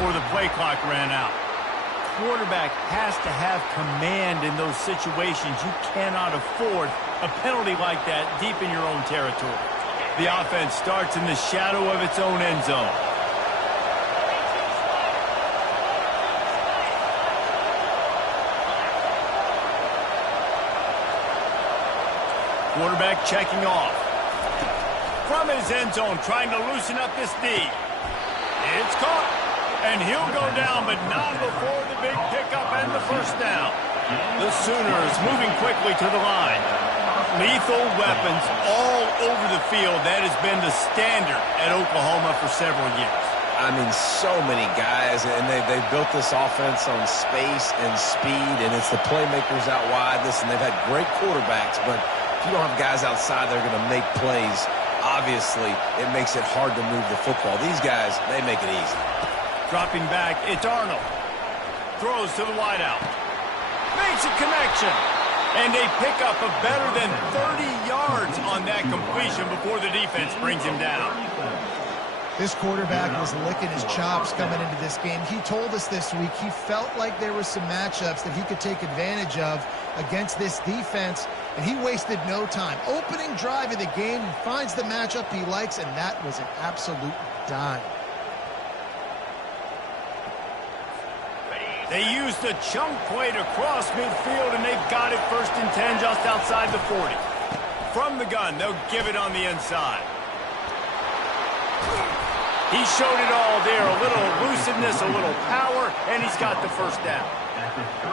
before the play clock ran out. Quarterback has to have command in those situations. You cannot afford a penalty like that deep in your own territory. The offense starts in the shadow of its own end zone. Quarterback checking off. From his end zone, trying to loosen up this D. It's caught. And he'll go down, but not before the big pickup and the first down. The Sooners moving quickly to the line. Lethal weapons all over the field. That has been the standard at Oklahoma for several years. I mean, so many guys, and they've built this offense on space and speed, and it's the playmakers out wide. Listen, they've had great quarterbacks, but if you don't have guys outside that are going to make plays, obviously it makes it hard to move the football. These guys, they make it easy. Dropping back, it's Arnold. Throws to the wideout. Makes a connection. And a pickup of better than 30 yards on that completion before the defense brings him down. This quarterback was licking his chops coming into this game. He told us this week he felt like there were some matchups that he could take advantage of against this defense, and he wasted no time. Opening drive of the game, he finds the matchup he likes, and that was an absolute dime. They used a chunk play to cross midfield, and they've got it 1st and 10 just outside the 40. From the gun, they'll give it on the inside. He showed it all there, a little elusiveness, a little power, and he's got the first down.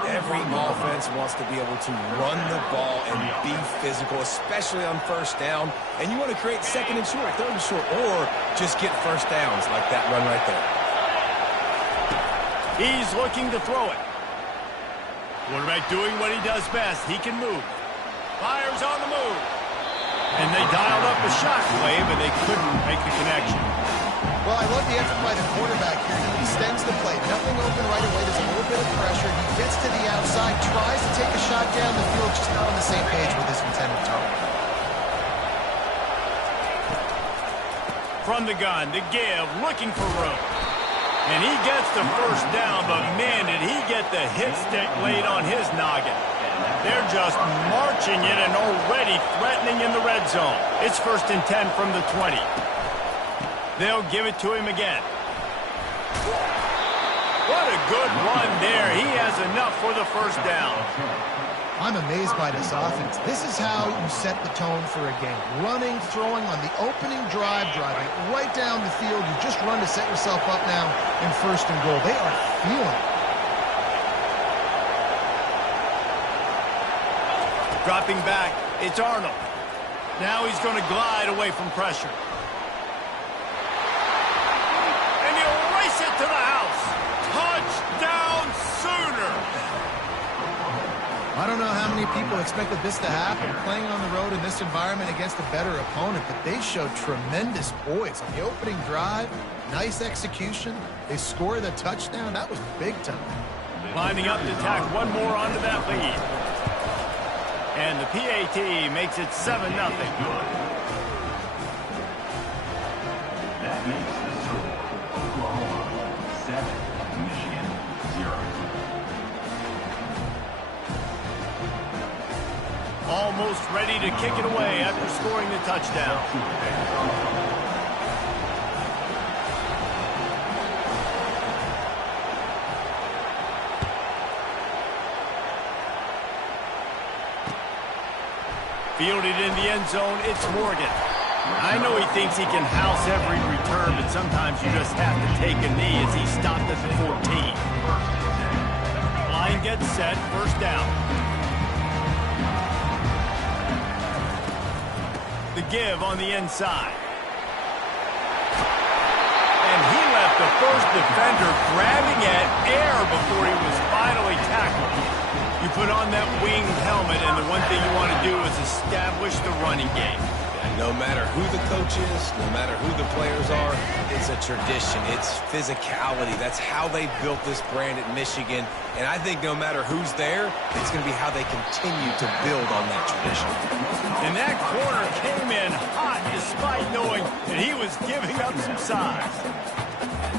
Every offense wants to be able to run the ball and be physical, especially on first down. And you want to create 2nd and short, 3rd and short, or just get first downs like that run right there. He's looking to throw it. Quarterback doing what he does best. He can move. Fires on the move. And they dialed up a shot play, but they couldn't make the connection. Well, I love the effort by the quarterback here. He extends the play. Nothing open right away. There's a little bit of pressure. He gets to the outside, tries to take a shot down the field, just not on the same page with his intended target. From the gun, the give, looking for room. And he gets the first down, but man, did he get the hit stick laid on his noggin. They're just marching it and already threatening in the red zone. It's 1st and 10 from the 20. They'll give it to him again. What a good run there. He has enough for the first down. I'm amazed by this offense. This is how you set the tone for a game. Running, throwing on the opening drive, driving right down the field. You just run to set yourself up now in 1st and goal. They are feeling it. Dropping back, it's Arnold. Now he's going to glide away from pressure. And he'll race it to the house. Touchdown Sooners! I don't know how many people expected this to happen, playing on the road in this environment against a better opponent, but they showed tremendous poise on the opening drive. Nice execution. They scored a touchdown. That was big time. Lining up to tack one more onto that lead. And the PAT makes it 7-0. That makes the score Oklahoma 7, Michigan 0. Almost ready to kick it away after scoring the touchdown. Fielded in the end zone, it's Morgan. I know he thinks he can house every return, but sometimes you just have to take a knee as he stopped at the 14. Line gets set, first down. The give on the inside. And he left the first defender grabbing at air before he was finally tackled. You put on that winged helmet, and the one thing you want to do is establish the running game. No matter who the coach is, no matter who the players are, it's a tradition. It's physicality. That's how they built this brand at Michigan. And I think no matter who's there, it's going to be how they continue to build on that tradition. And that corner came in hot despite knowing that he was giving up some size.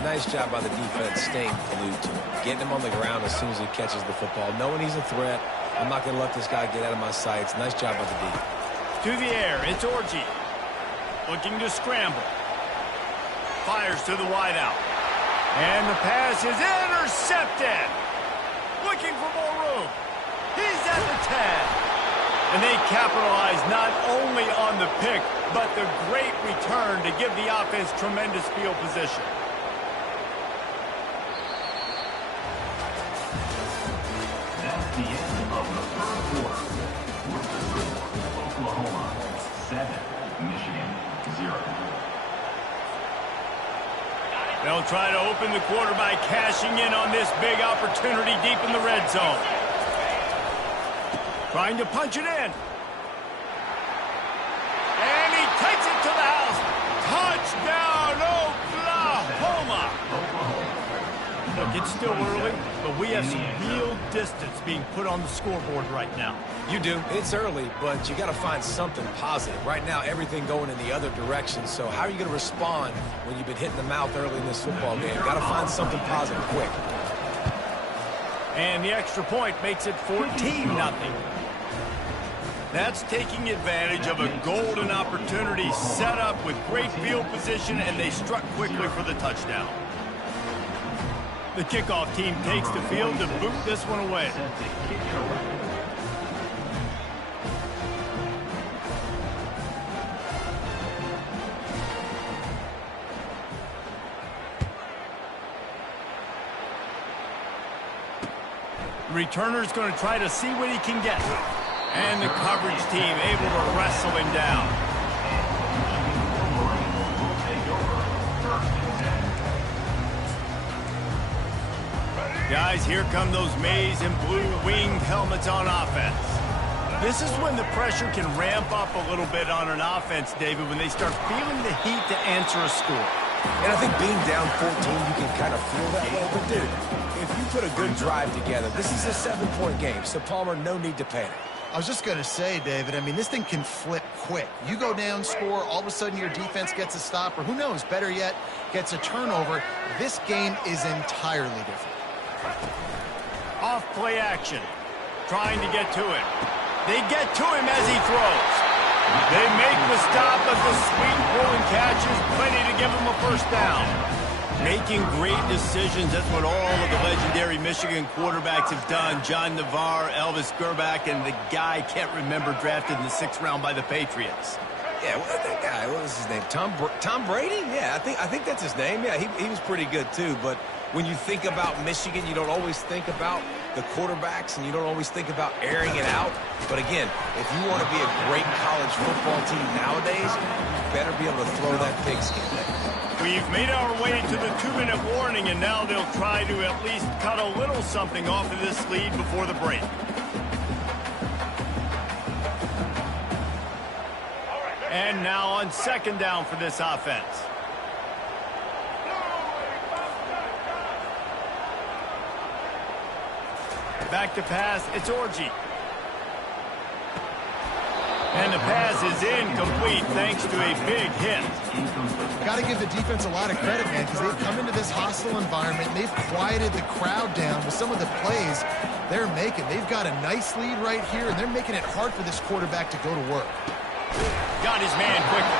Nice job by the defense staying glued to him, getting him on the ground as soon as he catches the football, knowing he's a threat. I'm not going to let this guy get out of my sights. Nice job by the D. To the air, it's Orji. Looking to scramble. Fires to the wideout. And the pass is intercepted. Looking for more room. He's at the 10. And they capitalize not only on the pick, but the great return to give the offense tremendous field position. That's the end of the first quarter. With the score, Oklahoma 7, Michigan 0. They'll try to open the quarter by cashing in on this big opportunity deep in the red zone. Trying to punch it in. And he takes it to the house. Touchdown, Oklahoma. Look, it's still early, but we have some real distance being put on the scoreboard right now. You do. It's early, but you got to find something positive. Right now, everything going in the other direction. So how are you going to respond when you've been hit in the mouth early in this football game? Got to find something positive quick. And the extra point makes it 14-0. That's taking advantage of a golden opportunity set up with great field position, and they struck quickly for the touchdown. The kickoff team takes the field to boot this one away. The returner's going to try to see what he can get. And the coverage team able to wrestle him down. Guys, here come those maize and blue winged helmets on offense. This is when the pressure can ramp up a little bit on an offense, David, when they start feeling the heat to answer a score. And I think being down 14, you can kind of feel that way. But, dude, if you put a good drive together, this is a 7-point game. So, Palmer, no need to panic. I was just going to say, David, I mean, this thing can flip quick. You go down, score, all of a sudden your defense gets a stop, or who knows, better yet, gets a turnover. This game is entirely different. Off play action. Trying to get to him. They get to him as he throws. They make the stop, but the sweet pulling catch is plenty to give him a first down. Making great decisions. That's what all of the legendary Michigan quarterbacks have done. John Navarre, Elvis Gerbach, and the guy I can't remember drafted in the 6th round by the Patriots. Yeah, that guy, what was his name? Tom Brady? Yeah, I think that's his name. Yeah, he was pretty good too. But when you think about Michigan, you don't always think about the quarterbacks, and you don't always think about airing it out. But again, if you want to be a great college football team nowadays, you better be able to throw that pigskin. We've made our way to the 2-minute warning, and now they'll try to at least cut a little something off of this lead before the break. And now on 2nd down for this offense. Back to pass, it's Orji. And the pass is incomplete thanks to a big hit. Got to give the defense a lot of credit, man, because they've come into this hostile environment. They've quieted the crowd down with some of the plays they're making. They've got a nice lead right here, and they're making it hard for this quarterback to go to work. Got his man quickly.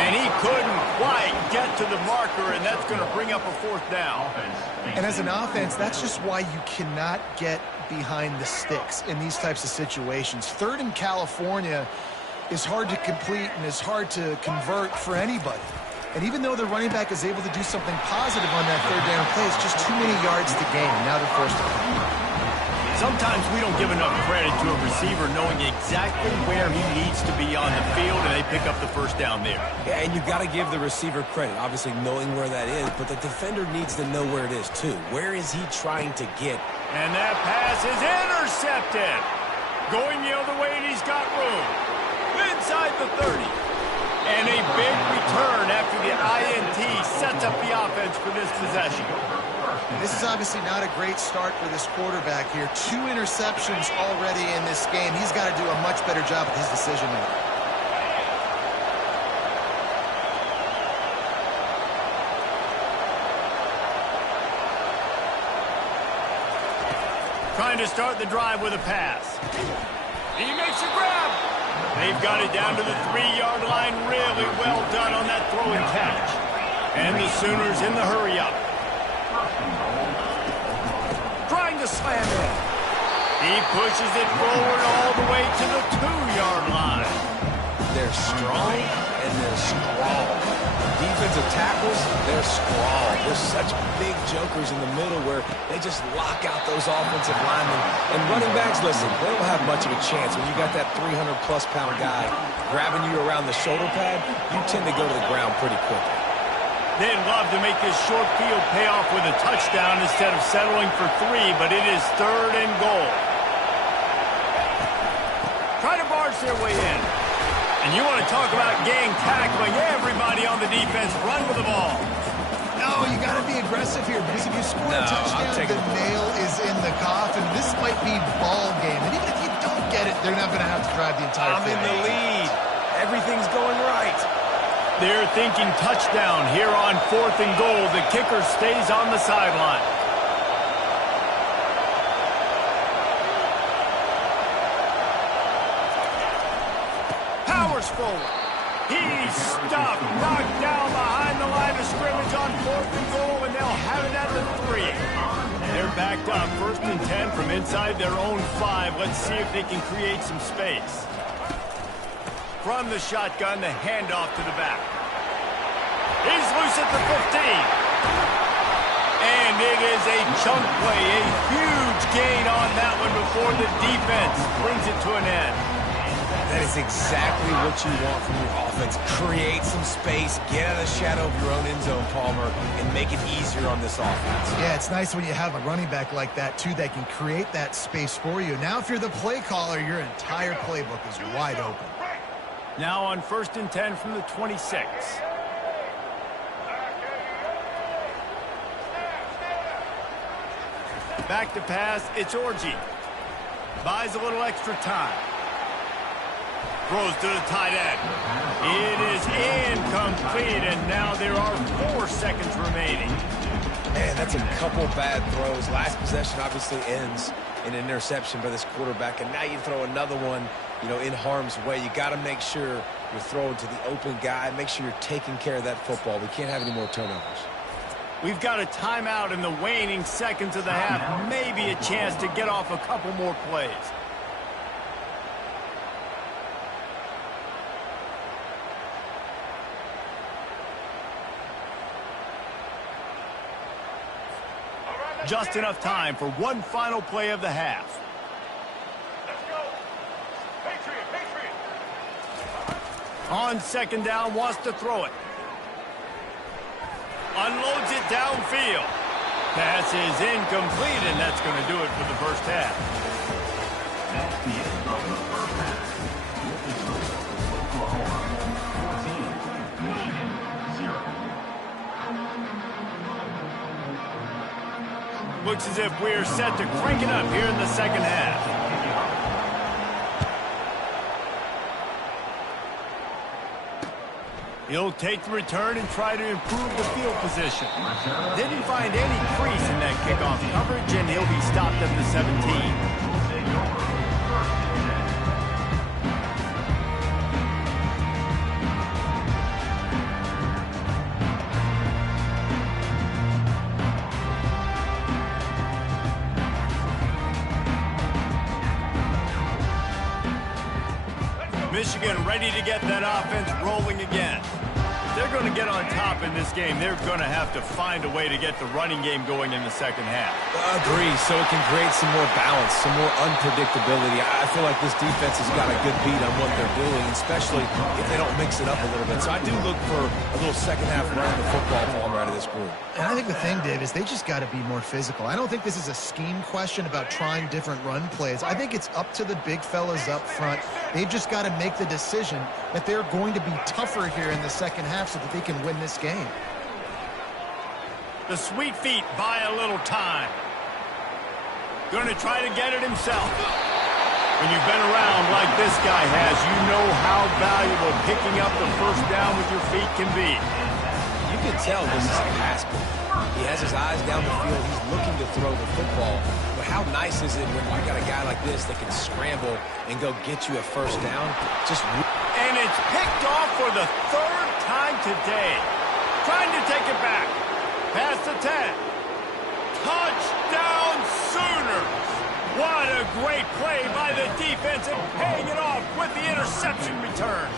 And he couldn't quite get to the marker, and that's going to bring up a 4th down. And as an offense, that's just why you cannot get behind the sticks in these types of situations. 3rd in California is hard to complete and is hard to convert for anybody. And even though the running back is able to do something positive on that 3rd down play, it's just too many yards to gain. Now they're forced to come. Sometimes we don't give enough credit to a receiver knowing exactly where he needs to be on the field, and they pick up the 1st down there. Yeah, and you've got to give the receiver credit, obviously knowing where that is, but the defender needs to know where it is too. Where is he trying to get? And that pass is intercepted. Going the other way, and he's got room. Inside the 30. And a big return after the INT sets up the offense for this possession. This is obviously not a great start for this quarterback here. 2 interceptions already in this game. He's got to do a much better job with his decision-making. Trying to start the drive with a pass. He makes a grab. They've got it down to the 3-yard line. Really well done on that throw and catch. And the Sooners in the hurry-up. Trying to slam it. He pushes it forward all the way to the 2-yard line. They're strong and they're strong. Defensive tackles, they're strong. There's such big jokers in the middle where they just lock out those offensive linemen. And running backs, listen, they don't have much of a chance. When you got that 300-plus pound guy grabbing you around the shoulder pad, you tend to go to the ground pretty quickly. They'd love to make this short field pay off with a touchdown instead of settling for 3, but it is 3rd and goal. Try to barge their way in. And you want to talk about gang tackling. Everybody on the defense run with the ball. No, you got to be aggressive here because if you score a touchdown, the nail is in the coffin. This might be ball game. And even if you don't get it, they're not going to have to drive the entire field. I'm in the lead. Everything's going right. They're thinking touchdown here on 4th and goal. The kicker stays on the sideline. Powers forward. He's stopped, knocked down behind the line of scrimmage on 4th and goal, and they'll have it at the 3. They're backed up, 1st and 10 from inside their own 5. Let's see if they can create some space. From the shotgun, the handoff to the back. He's loose at the 15. And it is a chunk play, a huge gain on that one before the defense brings it to an end. That is exactly what you want from your offense. Create some space, get out of the shadow of your own end zone, Palmer, and make it easier on this offense. Yeah, it's nice when you have a running back like that, too, that can create that space for you. Now, if you're the play caller, your entire playbook is wide open. Now on 1st and 10 from the 26. Back to pass, it's Orji. Buys a little extra time. Throws to the tight end. It is incomplete, and now there are 4 seconds remaining. Man, that's a couple bad throws. Last possession obviously ends in an interception by this quarterback, and now you throw another one, in harm's way. You got to make sure you're throwing to the open guy. Make sure you're taking care of that football. We can't have any more turnovers. We've got a timeout in the waning seconds of the half. Maybe a chance to get off a couple more plays. Just enough time for one final play of the half. Let's go. Patriot. On 2nd down, wants to throw it. Unloads it downfield. Pass is incomplete, and that's going to do it for the first half. That's the end of the first half. With the score, Oklahoma 14, Michigan 0. Looks as if we're set to crank it up here in the second half. He'll take the return and try to improve the field position. Didn't find any crease in that kickoff coverage, and he'll be stopped at the 17. Michigan ready to get that offense rolling again. If they're going to get on top in this game, they're going to have to find a way to get the running game going in the second half. Agree, so it can create some more balance, some more unpredictability. I feel like this defense has got a good beat on what they're doing, especially if they don't mix it up a little bit. So I do look for a little second half run of the football Palmer out of this group. And I think the thing, Dave, is they just got to be more physical. I don't think this is a scheme question about trying different run plays. I think it's up to the big fellas up front. They've just got to make the decision that they're going to be tougher here in the second half so that they can win this game. The sweet feet buy a little time. Going to try to get it himself. When you've been around like this guy has, you know how valuable picking up the first down with your feet can be. You can tell this is a pass play. He has his eyes down the field. He's looking to throw the football. But how nice is it when you got a guy like this that can scramble and go get you a first down? And it's picked off for the third time today. Trying to take it back. Past the 10. Touchdown Sooners! What a great play by the defense and paying it off with the interception return.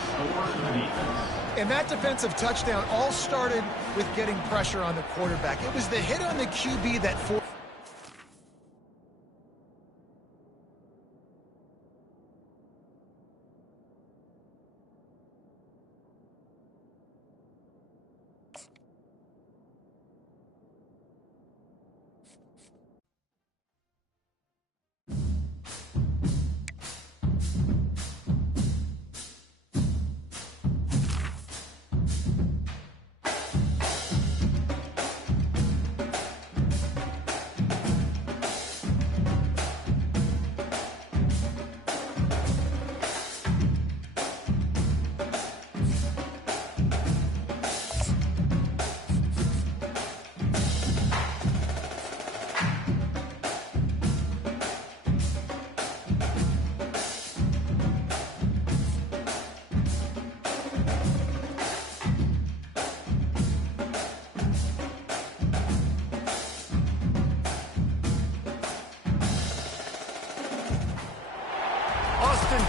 And that defensive touchdown all started with getting pressure on the quarterback. It was the hit on the QB that forced.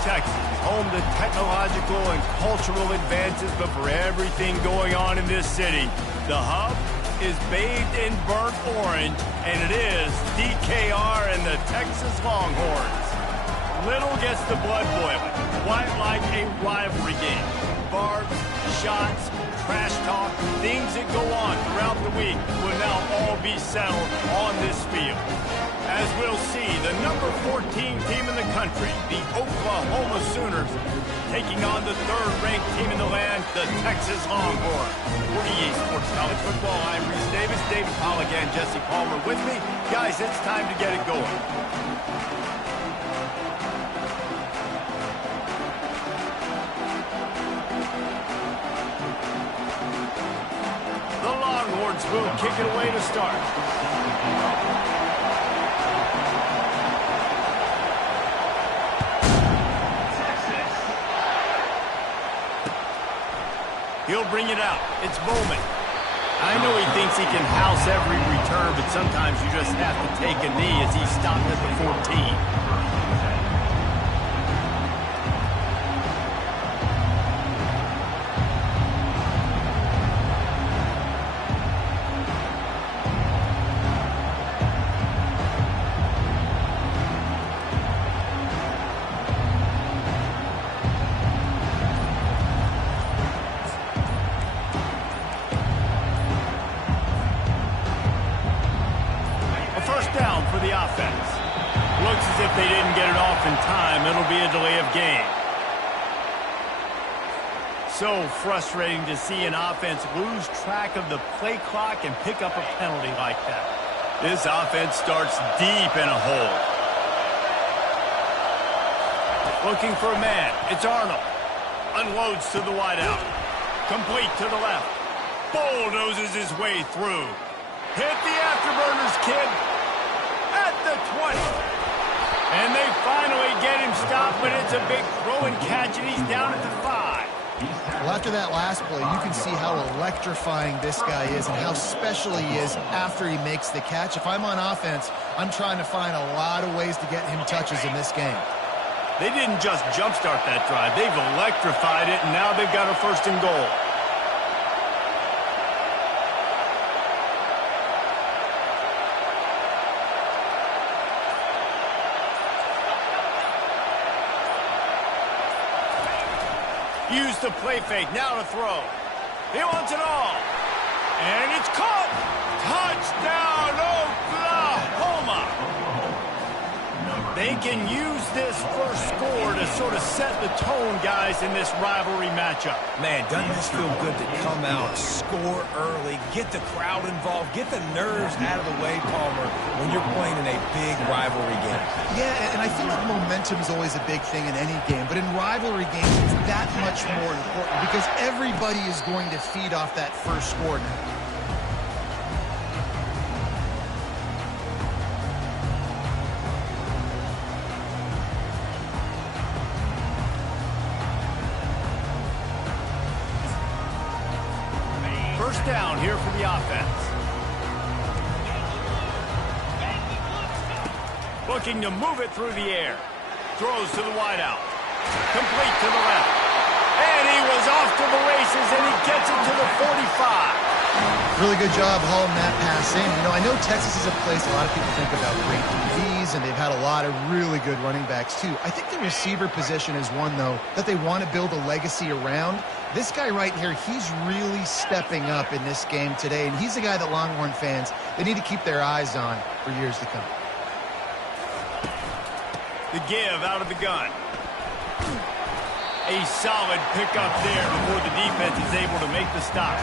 Texas, home to technological and cultural advances, but for everything going on in this city, the hub is bathed in burnt orange, and it is DKR and the Texas Longhorns. Little gets the blood boiling, quite like a rivalry game. Barbs, shots, trash talk, things that go on throughout the week will now all be settled on this field. As we'll see, the number 14 team in the country, the Oklahoma Sooners, taking on the third-ranked team in the land, the Texas Longhorns. For EA Sports College Football, I'm Reese Davis, David Polligan, Jesse Palmer with me. Guys, it's time to get it going. The Longhorns will kick it away to start. He'll bring it out. It's Bowman. I know he thinks he can house every return, but sometimes you just have to take a knee as he stopped at the 14. Down for the offense. Looks as if they didn't get it off in time. It'll be a delay of game. So frustrating to see an offense lose track of the play clock and pick up a penalty like that. This offense starts deep in a hole. Looking for a man. It's Arnold. Unloads to the wideout. Complete to the left. Bulldozes his way through. Hit the afterburners, kid. At the 20. And they finally get him stopped, but it's a big throw and catch, and he's down at the 5. Well, after that last play, you can see how electrifying this guy is and how special he is after he makes the catch. If I'm on offense, I'm trying to find a lot of ways to get him touches in this game. They didn't just jumpstart that drive. They've electrified it, and now they've got a first and goal. Use the play fake, now to throw. He wants it all. And it's caught. Touchdown, Oklahoma. They can use this first score to sort of set the tone, guys, in this rivalry matchup. Man, doesn't this feel good to come out, score early, get the crowd involved, get the nerves out of the way, Palmer, when you're playing in a big rivalry game. Yeah, and I feel like momentum is always a big thing in any game, but in rivalry games, it's that much more important because everybody is going to feed off that first score now. first down here for the offense. Looking to move it through the air. Throws to the wideout. Complete to the left. And he was off to the races, and he gets it to the 45. Really good job hauling that pass in. You know, I know Texas is a place a lot of people think about great DBs, and they've had a lot of really good running backs, too. I think the receiver position is one, though, that they want to build a legacy around. This guy right here, he's really stepping up in this game today, and he's the guy that Longhorn fans, they need to keep their eyes on for years to come. The give out of the gun. A solid pickup there before the defense is able to make the stop.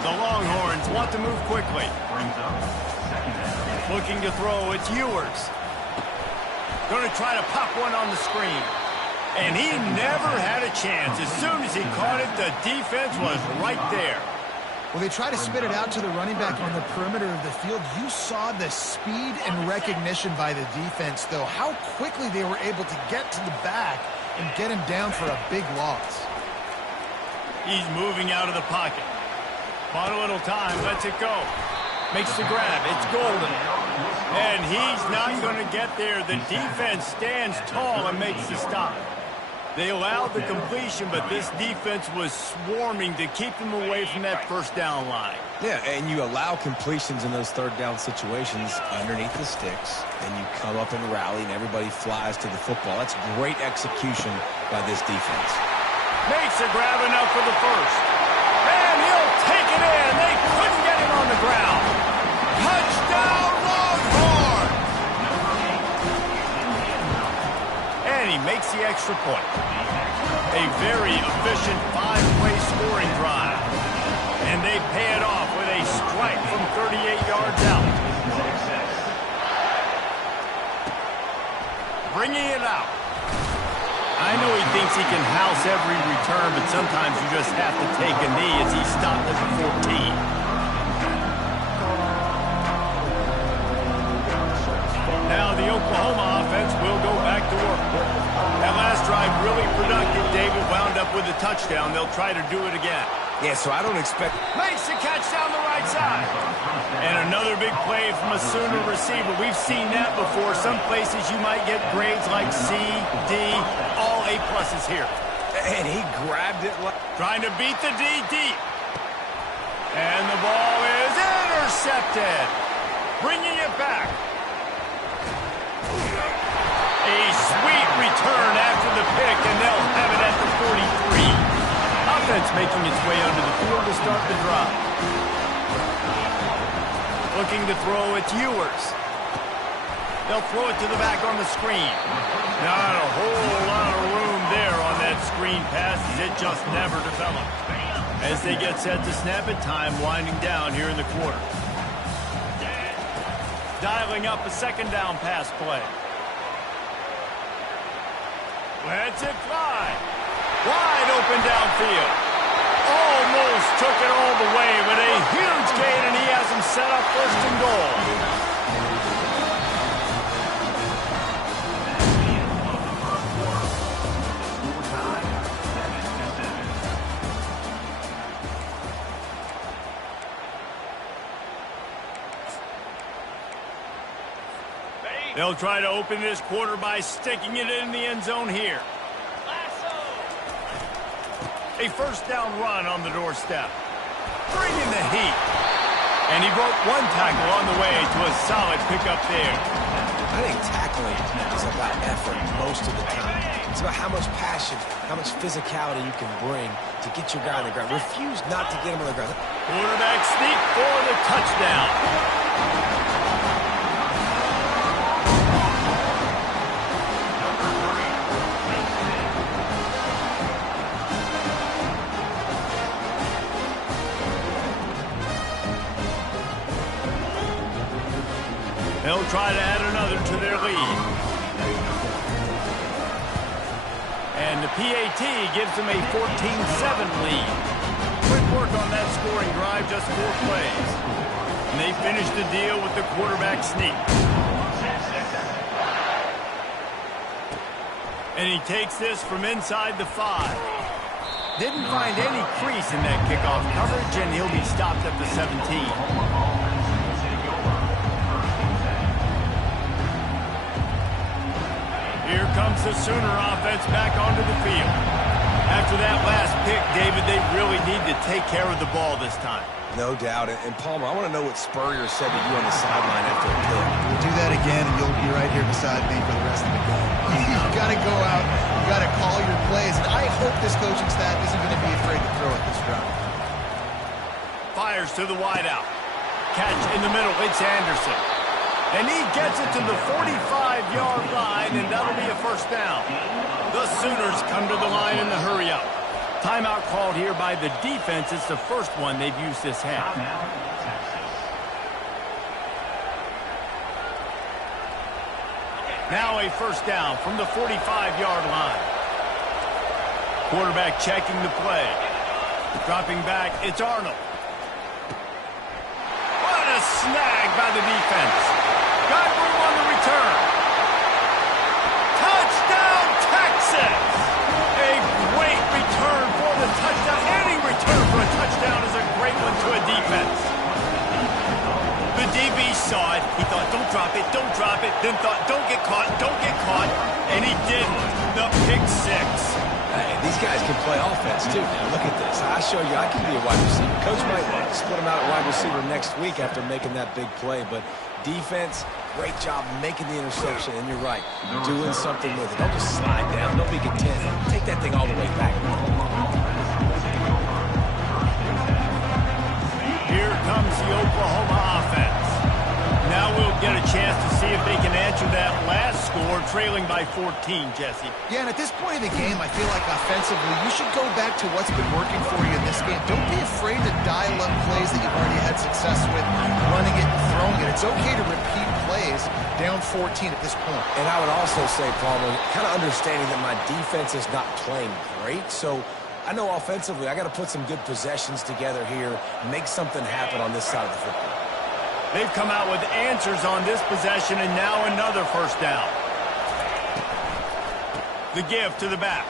The Longhorns want to move quickly. Looking to throw, it's Ewers. Going to try to pop one on the screen. And he never had a chance. As soon as he caught it, the defense was right there. Well, they try to spit it out to the running back on the perimeter of the field. You saw the speed and recognition by the defense, though. How quickly they were able to get to the back and get him down for a big loss. He's moving out of the pocket. Bought a little time, lets it go. Makes the grab, it's Golden. And he's not going to get there. The defense stands tall and makes the stop. They allowed the completion, but this defense was swarming to keep them away from that first down line. Yeah, and you allow completions in those third down situations underneath the sticks, and you come up and rally, and everybody flies to the football. That's great execution by this defense. Makes a grab enough for the first. And he'll take it in. They couldn't get him on the ground. Touchdown, Longhorn! And he makes the extra point. A very efficient 5-play scoring drive. And they pay it off with a strike from 38 yards out. Bringing it out. I know he thinks he can house every return, but sometimes you just have to take a knee as he stopped at the 14. Now the Oklahoma offense will go back to work. That last drive really productive. David wound up with a touchdown. They'll try to do it again. Yeah, so I don't expect... Makes the catch down the right side. And another big play from a Sooner receiver. We've seen that before. Some places you might get grades like C, D, all A-pluses here. And he grabbed it. Trying to beat the D deep. And the ball is intercepted. Bringing it back. A sweet return after the pick, and they'll have it at the 43. Offense making its way onto the field to start the drive. Looking to throw, it's Ewers. They'll throw it to the back on the screen. Not a whole lot of room there on that screen pass, as it just never developed. As they get set to snap it, time winding down here in the quarter. Dialing up a second down pass play. Lets it fly. Wide open downfield. Almost took it all the way, but a huge gain, and he has him set up first and goal. They'll try to open this quarter by sticking it in the end zone here. A first down run on the doorstep. Bringing the heat. And he broke one tackle on the way to a solid pickup there. I think tackling is about effort most of the time. It's about how much passion, how much physicality you can bring to get your guy on the ground. Refuse not to get him on the ground. Quarterback sneak for the touchdown. They'll try to add another to their lead. And the PAT gives them a 14-7 lead. Quick work on that scoring drive, just 4 plays. And they finish the deal with the quarterback sneak. And he takes this from inside the 5. Didn't find any crease in that kickoff coverage, and he'll be stopped at the 17. Here comes the Sooner offense back onto the field. After that last pick, David, they really need to take care of the ball this time. No doubt. And Palmer, I want to know what Spurrier said to you on the sideline after a pick. Do that again, and you'll be right here beside me for the rest of the game. You've got to go out. You've got to call your plays. And I hope this coaching staff isn't going to be afraid to throw at this drive. Fires to the wideout. Catch in the middle. It's Anderson. And he gets it to the 45-yard line, and that'll be a first down. The Sooners come to the line in the hurry-up. Timeout called here by the defense. It's the first one they've used this half. Now a first down from the 45-yard line. Quarterback checking the play. Dropping back, it's Arnold. What a snag by the defense. Got room on the return. Touchdown, Texas! A great return for the touchdown. Any return for a touchdown is a great one to a defense. The DB saw it. He thought, don't drop it, don't drop it. Then thought, don't get caught, don't get caught. And he didn't. The pick six. Hey, these guys can play offense, too. Now, look at this. I show you I can be a wide receiver. Coach might split him out at wide receiver next week after making that big play. But defense, great job making the interception. And you're right, doing something with it. Don't just slide down. Don't be content. Take that thing all the way back. Here comes the Oklahoma offense. Now we'll get a chance to see if they can answer that last score, trailing by 14, Jesse. Yeah, and at this point in the game, I feel like offensively, you should go back to what's been working for you in this game. Don't be afraid to dial up plays that you've already had success with, running it and throwing it. It's okay to repeat plays down 14 at this point. And I would also say, Palmer, kind of understanding that my defense is not playing great, so I know offensively I got to put some good possessions together here, make something happen on this side of the football. They've come out with answers on this possession, and now another first down. The give to the back.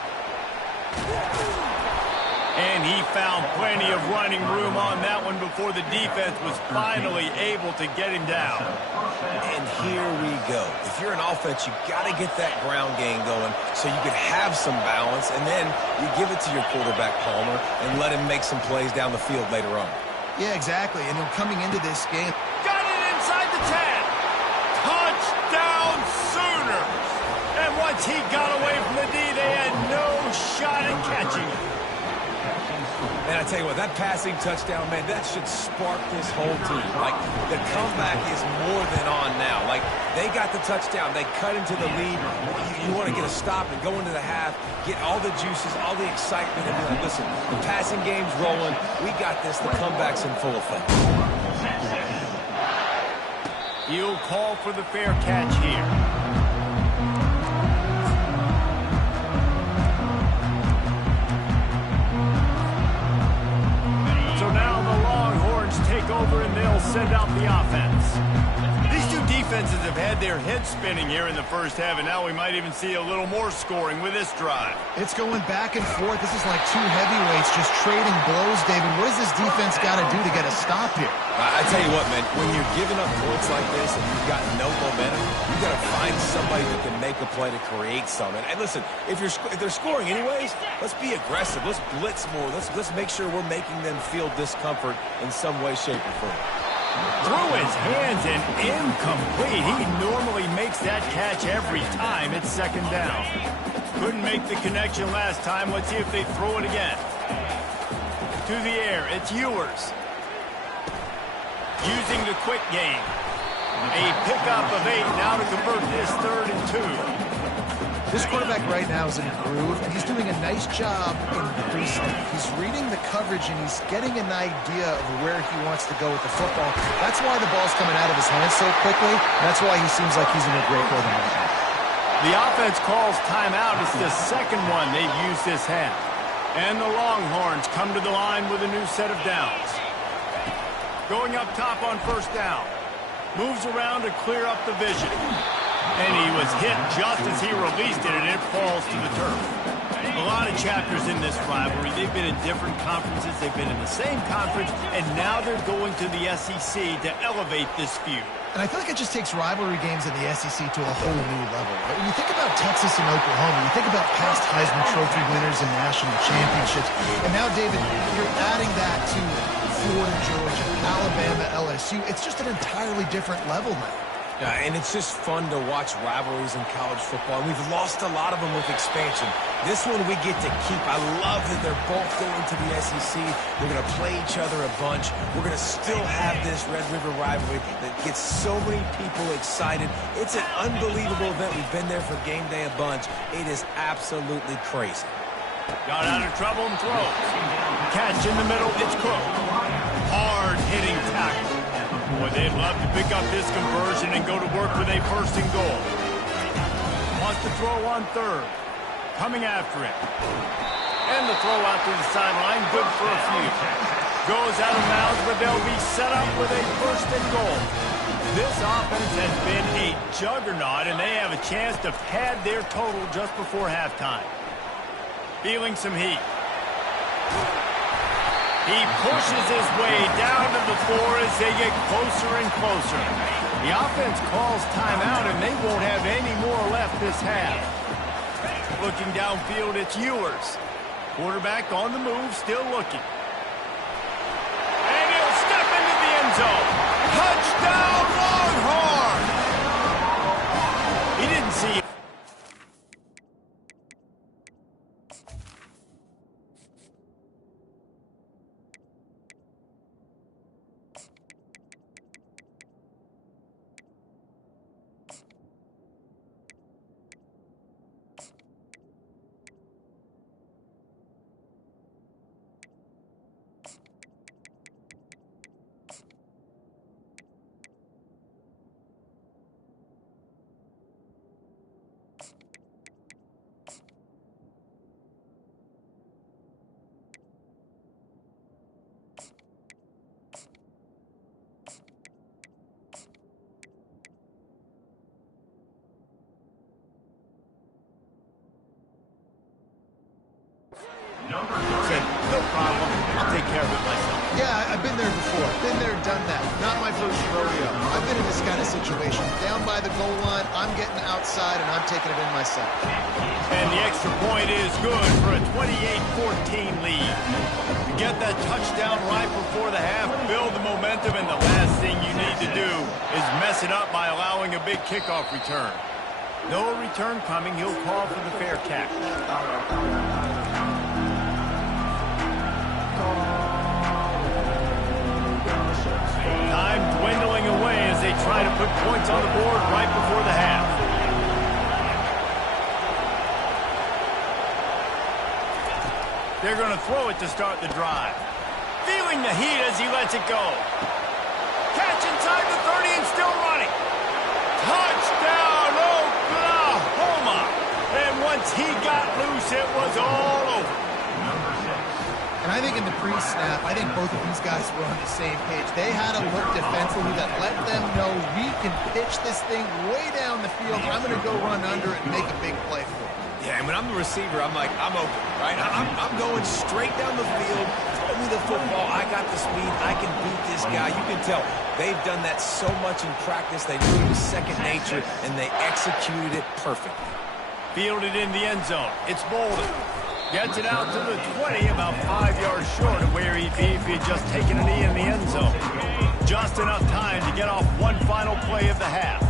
And he found plenty of running room on that one before the defense was finally able to get him down. And here we go. If you're an offense, you got to get that ground game going so you can have some balance, and then you give it to your quarterback, Palmer, and let him make some plays down the field later on. Yeah, exactly. And coming into this game, got it inside the 10. Touchdown, Sooners. And once he got away from the D, they had no shot at catching him. And I tell you what, that passing touchdown, man, that should spark this whole team. Like, the comeback is more than on now. Like, they got the touchdown. They cut into the lead. You want to get a stop and go into the half, get all the juices, all the excitement, and be like, listen, the passing game's rolling. We got this. The comeback's in full effect. He'll call for the fair catch here. So now the Longhorns take over and they'll send out the offense. These two defenses have had their heads spinning here in the first half, and now we might even see a little more scoring with this drive. it's going back and forth. This is like two heavyweights just trading blows, David. What does this defense got to do to get a stop here? I tell you what, man, when you're giving up points like this and you've got no momentum, you got to find somebody that can make a play to create something. And listen, if they're scoring anyways, let's be aggressive. Let's blitz more. Let's make sure we're making them feel discomfort in some way, shape, or form. Through his hands and incomplete. He normally makes that catch every time. It's second down. Couldn't make the connection last time. Let's see if they throw it again. To the air, it's Ewers. Using the quick game. A pickup of 8 now to convert this 3rd and 2. This quarterback right now is in a groove, and he's doing a nice job in pre-snap. He's reading the coverage, and he's getting an idea of where he wants to go with the football. That's why the ball's coming out of his hands so quickly. That's why he seems like he's in a great rhythm right now. The offense calls timeout. It's the second one they've used this half. And the Longhorns come to the line with a new set of downs. Going up top on first down. Moves around to clear up the vision. And he was hit just as he released it, and it falls to the turf. A lot of chapters in this rivalry. They've been in different conferences. They've been in the same conference, and now they're going to the SEC to elevate this feud. And I feel like it just takes rivalry games in the SEC to a whole new level. Right? When you think about Texas and Oklahoma, you think about past Heisman Trophy winners and national championships. And now, David, you're adding that to Florida, Georgia, Alabama, LSU. It's just an entirely different level now. Yeah, and it's just fun to watch rivalries in college football. And we've lost a lot of them with expansion. This one we get to keep. I love that they're both going to the SEC. They're going to play each other a bunch. We're going to still have this Red River rivalry that gets so many people excited. It's an unbelievable event. We've been there for game day a bunch. It is absolutely crazy. Got out of trouble and throws. Catch in the middle. It's Cook. Hard-hitting tackle. Boy, they'd love to pick up this conversion and go to work with a first and goal. Wants to throw on third. Coming after it. And the throw out to the sideline. Good for a few. Goes out of bounds, but they'll be set up with a first and goal. This offense has been a juggernaut, and they have a chance to pad their total just before halftime. Feeling some heat. He pushes his way down to the floor as they get closer and closer. The offense calls timeout, and they won't have any more left this half. Looking downfield, it's Ewers. Quarterback on the move, still looking. And he'll step into the end zone. Touchdown, Longhorn! He didn't see it. Said, no problem. I'll take care of it myself. Yeah, I've been there before. Been there, done that. Not my first rodeo. I've been in this kind of situation. Down by the goal line, I'm getting outside, and I'm taking it in myself. And the extra point is good for a 28-14 lead. To get that touchdown right before the half, build the momentum, and the last thing you need to do is mess it up by allowing a big kickoff return. No return coming. He'll call for the fair catch. Time dwindling away as they try to put points on the board right before the half. They're going to throw it to start the drive. Feeling the heat as he lets it go. Catch inside the 30 and still running. Touchdown, Oklahoma! And once he got loose, it was all over. And I think in the pre-snap, I think both of these guys were on the same page. They had a look defensively that let them know we can pitch this thing way down the field. I'm going to go run under it and make a big play for it. Yeah, and when I'm the receiver, I'm like, I'm open, right? I'm going straight down the field. Throw me the football. I got the speed. I can beat this guy. You can tell they've done that so much in practice. They knew it was second nature, and they executed it perfectly. Fielded in the end zone. It's Bolden. Gets it out to the 20, about 5 yards short of where he'd be if he had just taken a knee in the end zone. Just enough time to get off one final play of the half.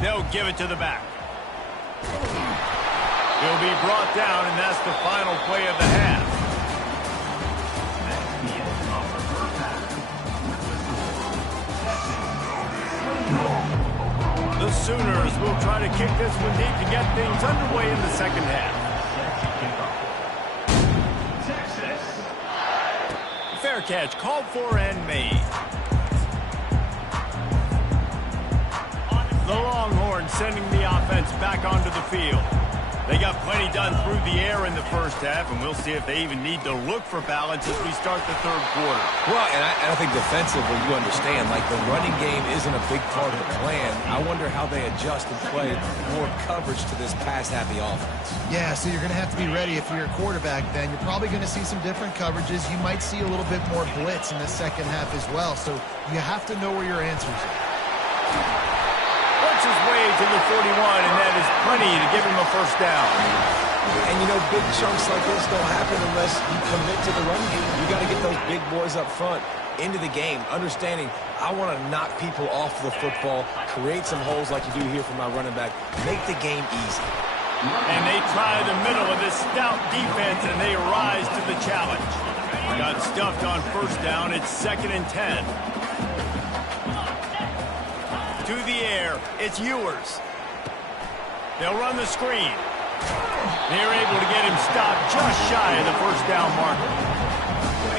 They'll give it to the back. He'll be brought down, and that's the final play of the half. The Sooners will try to kick this one deep to get things underway in the second half. Fair catch called for and made. The Longhorns sending the offense back onto the field. They got plenty done through the air in the first half, and we'll see if they even need to look for balance as we start the third quarter. Well, and I think defensively, you understand, like the running game isn't a big part of the plan. I wonder how they adjust and play more coverage to this pass-happy offense. Yeah, so you're going to have to be ready if you're a quarterback then. You're probably going to see some different coverages. You might see a little bit more blitz in the second half as well, so you have to know where your answers are. His way to the 41, and that is plenty to give him a first down. And, you know, big chunks like this don't happen unless you commit to the run game. You got to get those big boys up front into the game, understanding I want to knock people off the football, create some holes like you do here for my running back, make the game easy. And they try the middle of this stout defense, and they rise to the challenge. Got stuffed on first down. It's 2nd and 10. To the air, it's Ewers. They'll run the screen. They're able to get him stopped just shy of the first down marker.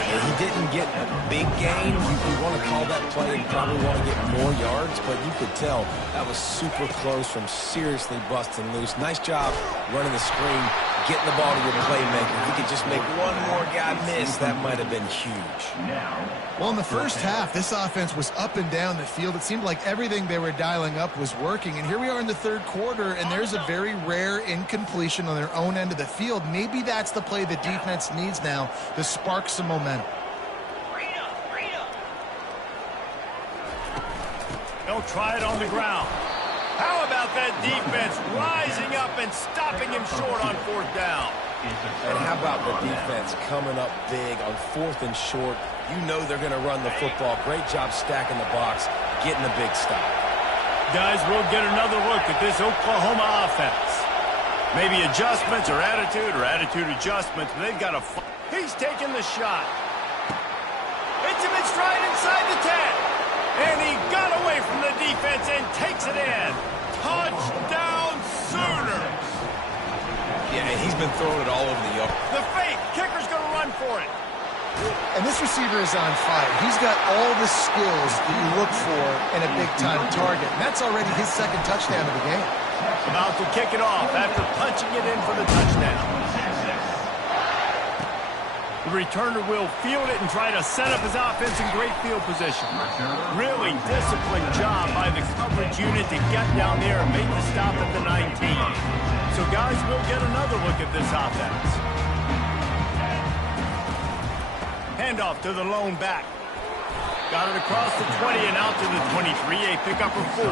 He didn't get a big gain. You want to call that play and probably want to get more yards, but you could tell that was super close from seriously busting loose. Nice job running the screen, getting the ball to your playmaker. If he could just make one more guy miss, that might have been huge. Well, in the first half, this offense was up and down the field. It seemed like everything they were dialing up was working. And here we are in the third quarter, and there's a very rare incompletion on their own end of the field. Maybe that's the play the defense needs now to spark some momentum. They'll try it on the ground. How about that defense rising up and stopping him short on fourth down? And how about the defense coming up big on 4th and short? You know they're going to run the football. Great job stacking the box, getting the big stop. Guys, we'll get another look at this Oklahoma offense. Maybe adjustments or attitude adjustments, but they've got a... He's taking the shot. Hits him in stride inside the 10. And he got away from the defense and takes it in. Touchdown Sooners. Yeah, he's been throwing it all over the yard. The fake. Kicker's going to run for it. And this receiver is on fire. He's got all the skills that you look for in a big-time target. And that's already his 2nd touchdown of the game. About to kick it off after punching it in for the touchdown. The returner will field it and try to set up his offense in great field position. Really disciplined job by the coverage unit to get down there and make the stop at the 19. So, guys, we'll get another look at this offense. Handoff to the lone back. Got it across the 20 and out to the 23, a pickup of 4.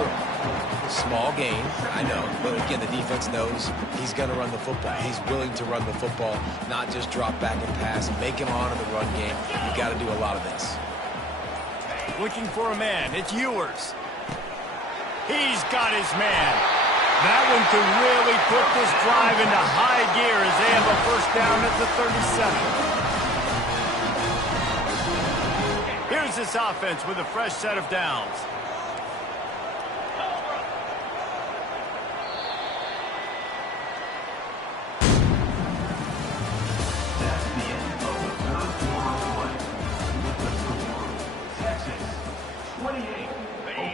Small gain, I know, but again, the defense knows he's going to run the football. He's willing to run the football, not just drop back and pass, make him honor the run game. You've got to do a lot of this. Looking for a man. It's Ewers. He's got his man. That one could really put this drive into high gear as they have a first down at the 37. Here's this offense with a fresh set of downs.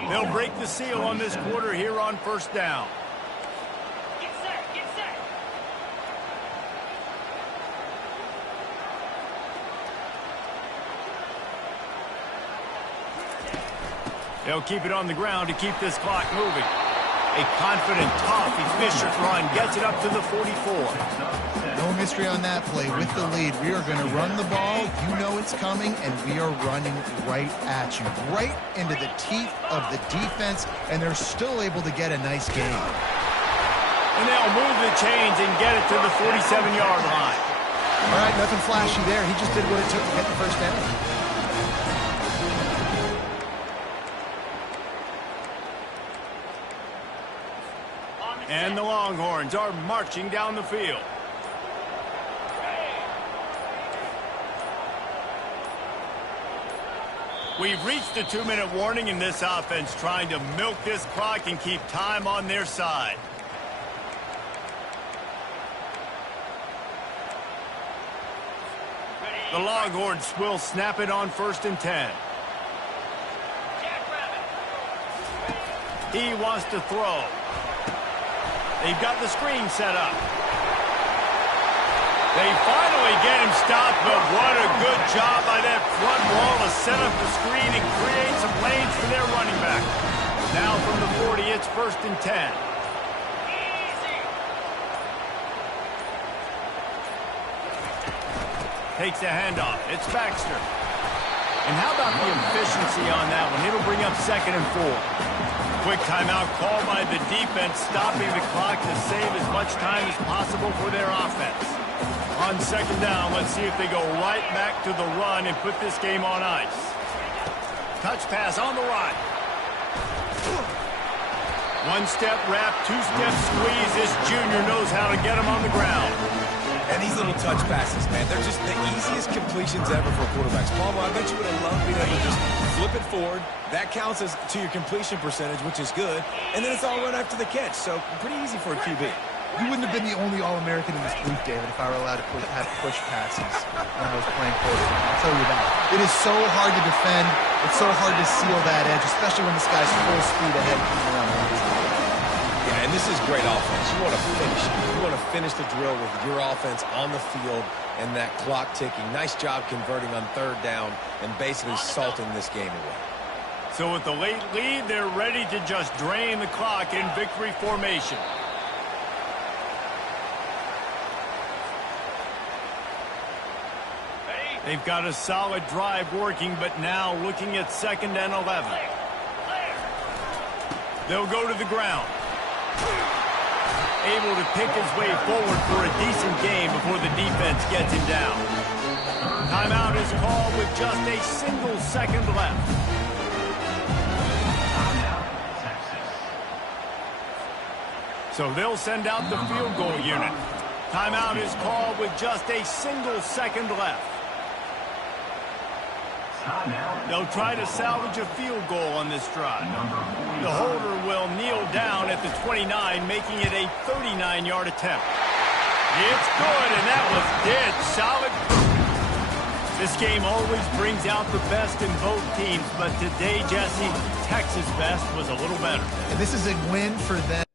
They'll break the seal on this quarter here on first down. Get set, get set. They'll keep it on the ground to keep this clock moving. A confident, tough, efficient run gets it up to the 44. No mystery on that play. With the lead, we are going to run the ball. You know it's coming, and we are running right at you, right into the teeth of the defense, and they're still able to get a nice gain. And they'll move the chains and get it to the 47-yard line. All right, nothing flashy there. He just did what it took to get the first down. And the Longhorns are marching down the field. We've reached the 2-minute warning in this offense, trying to milk this clock and keep time on their side. The Longhorns will snap it on 1st and 10. He wants to throw. They've got the screen set up. They finally get him stopped, but what a good job by that front wall to set up the screen and create some lanes for their running back. Now from the 40, it's 1st and 10. Takes the handoff. It's Baxter. And how about the efficiency on that one? It'll bring up 2nd and 4. Quick timeout called by the defense, stopping the clock to save as much time as possible for their offense. On 2nd down, let's see if they go right back to the run and put this game on ice. Touch pass on the right. One-step wrap, two-step squeeze. This junior knows how to get him on the ground. And these little touch passes, man, they're just the easiest completions ever for quarterbacks. Palmer, I bet you would have loved being able to just flip it forward. That counts as to your completion percentage, which is good. And then it's all run after the catch, so pretty easy for a QB. You wouldn't have been the only All-American in this group, David, if I were allowed to have push passes when I was playing quarterback. I'll tell you that. It is so hard to defend. It's so hard to seal that edge, especially when this guy's full speed ahead coming around the outside. Yeah, and this is great offense. You want to finish. You want to finish the drill with your offense on the field and that clock ticking. Nice job converting on 3rd down and basically salting this game away. So with the late lead, they're ready to just drain the clock in victory formation. They've got a solid drive working, but now looking at 2nd and 11. They'll go to the ground. Able to pick his way forward for a decent game before the defense gets him down. Timeout is called with just a single second left. So they'll send out the field goal unit. Timeout is called with just a single second left. They'll try to salvage a field goal on this drive. The holder will kneel down at the 29, making it a 39-yard attempt. It's good, and that was dead solid. This game always brings out the best in both teams, but today, Jesse, Texas' best was a little better. And this is a win for them.